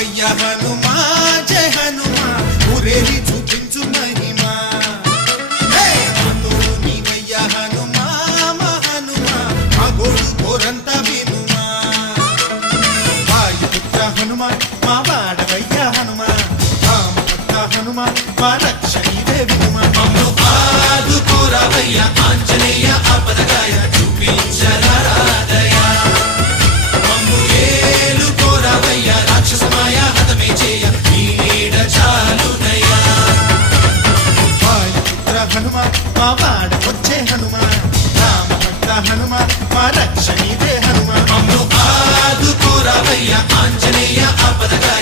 రావయ్య హనుమా జయ హనుమా ఊరేగి చూపించు మహిమా తోడు నీవయ్య హనుమా మా హనుమా మా గోడు కోరంత వినుమా వాయుపుత్ర హనుమా మా వాడవయ్య హనుమా రామభక్త హనుమా మా రక్షణీదే వినుమా మమ్ము ఆదుకోరావయ్య ఆంజనేయ ఆపదగాయ చూపించరాదయ మమ్ము ఏలుకోరావయ్య రాక్షసమాయ హతమే చేయ ఈ నీడ చాలునయ్య వాయుపుత్ర హనుమా మా వాడ వచ్చే హనుమా రామభక్త హనుమా మా రక్షణీదే హనుమా మమ్ము ఆదుకోరావయ్య ఆంజనేయ ఆపదగాయ